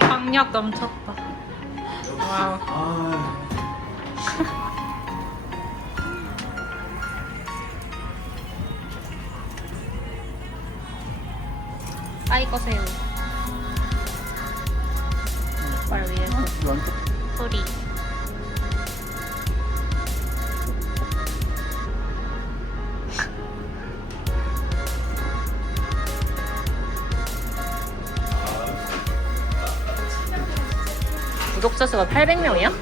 강력 넘쳤다. 와우. 아. 아. 아이거 새우. 발 위에서 완전 소리. 구독자 수가 800명이야?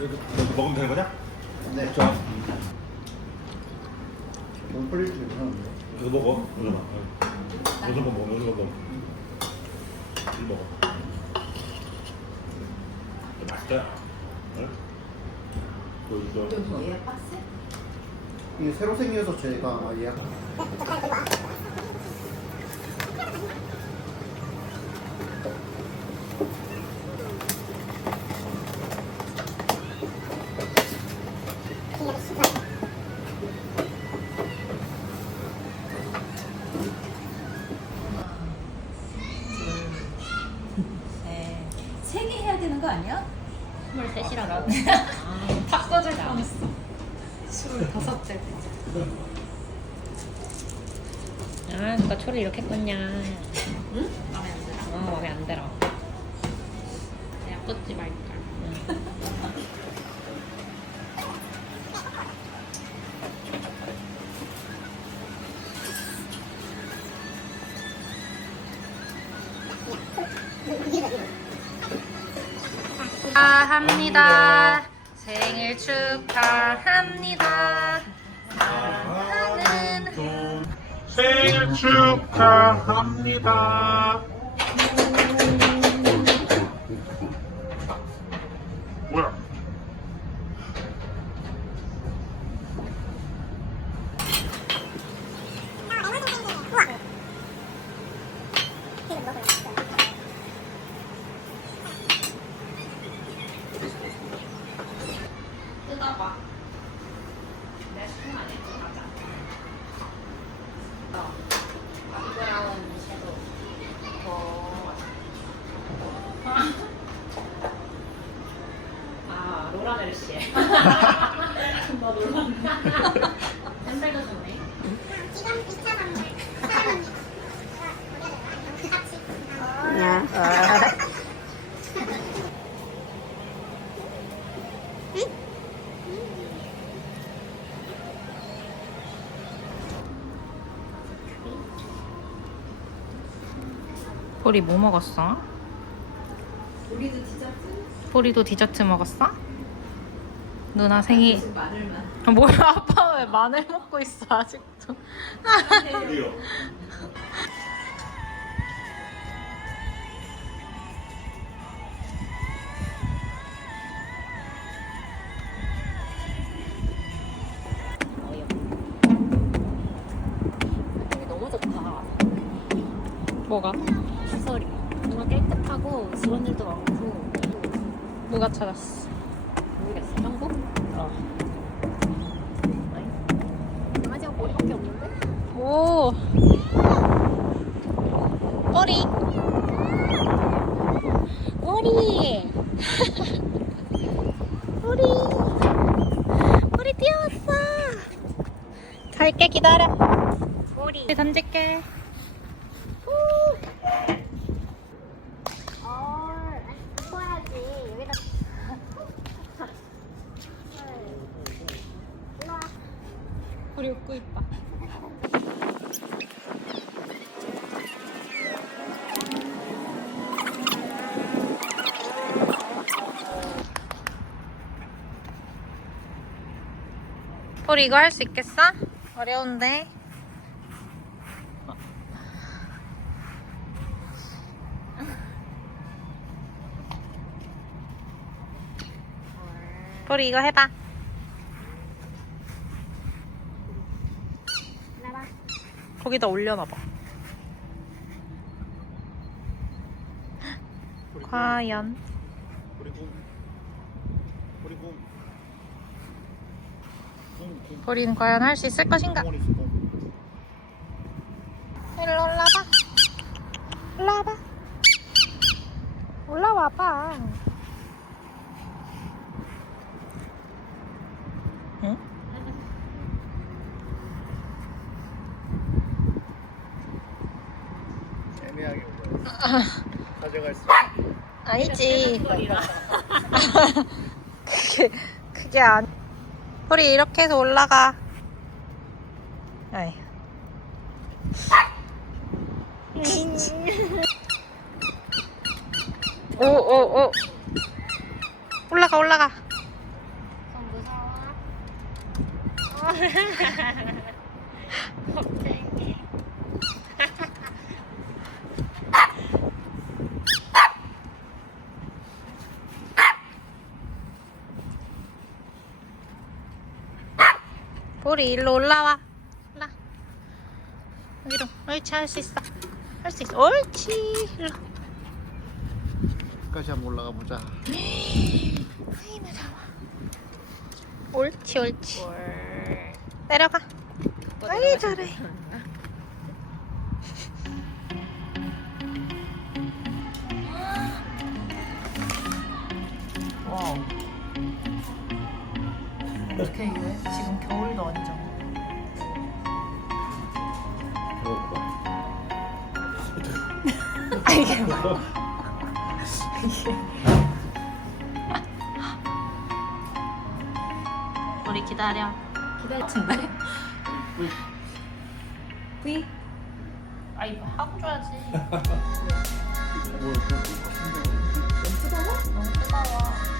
여기 먹으면 되는 거냐? 네. 자, 너무 퀄리티 괜찮은데? 이거 먹어. 이거 봐. 이거 먹어. 이거 먹어. 이거 먹어. 이거 맛있다. 응? 이거 이거 여기 얘 박스? 이게 새로 생겨서 저희가 아마 예약 23이라고. 탁 써질 뻔했어. 25째. 아, 누가 초를 이렇게 꽂냐. 응? 마음에 안 들어. 어, 마음에 안 들어. 그냥 꽂지 말까. 축하합니다. 생일 축하합니다. 사랑하는 생일 축하합니다. 뭐야? 뜯어봐. 내 스푼 아니야? 맞아. 어. 브라운 섀도우. 어. 아, 로라 멜시에. 너 놀랐네. 햄들도 좋네. 보리 뭐 먹었어? 디저트? 보리도 디저트 먹었어? 누나 생일. 아, 뭐야 아빠 왜 마늘 먹고 있어 아직도 뭐가? 시설이. 뭔가 깨끗하고 직원들도 많고. 누가 찾았어? 모르겠어. 정국? 어. 강아지가 머리밖에 없는데? 오. 꼬리. 꼬리. 꼬리. 꼬리 뛰어왔어. 갈게 기다려. 꼬리. 던질게 우리 이거 할 수 있겠어? 어려운데. 우리 이거 해봐. 거기다 올려놔봐. 과연 우리 공. 우리 공. 보리는 과연 할 수 있을 것인가? 일로 올라봐. 올라와봐. 올라와봐. 응? 애매하게 올려. 가져갈 수. 아니지. 그게 그게 안. 우리 이렇게 해서 올라가. 아이. 오, 오, 오. 올라가, 올라가. 겁쟁이. 보리 일로 올라와. 올라. 여기로. 옳지 할 수 있어. 할 수 있어. 옳지. 일로. 끝까지 한번 올라가 보자. 아이 무서워. 옳지 옳지. 내려가. 아이 잘해. 와. 어떻게 이래? 지 우리 기다려. 기다려. 정말? V. 아 이거 하고 줘야지. 뜨거워? 너무 뜨거워.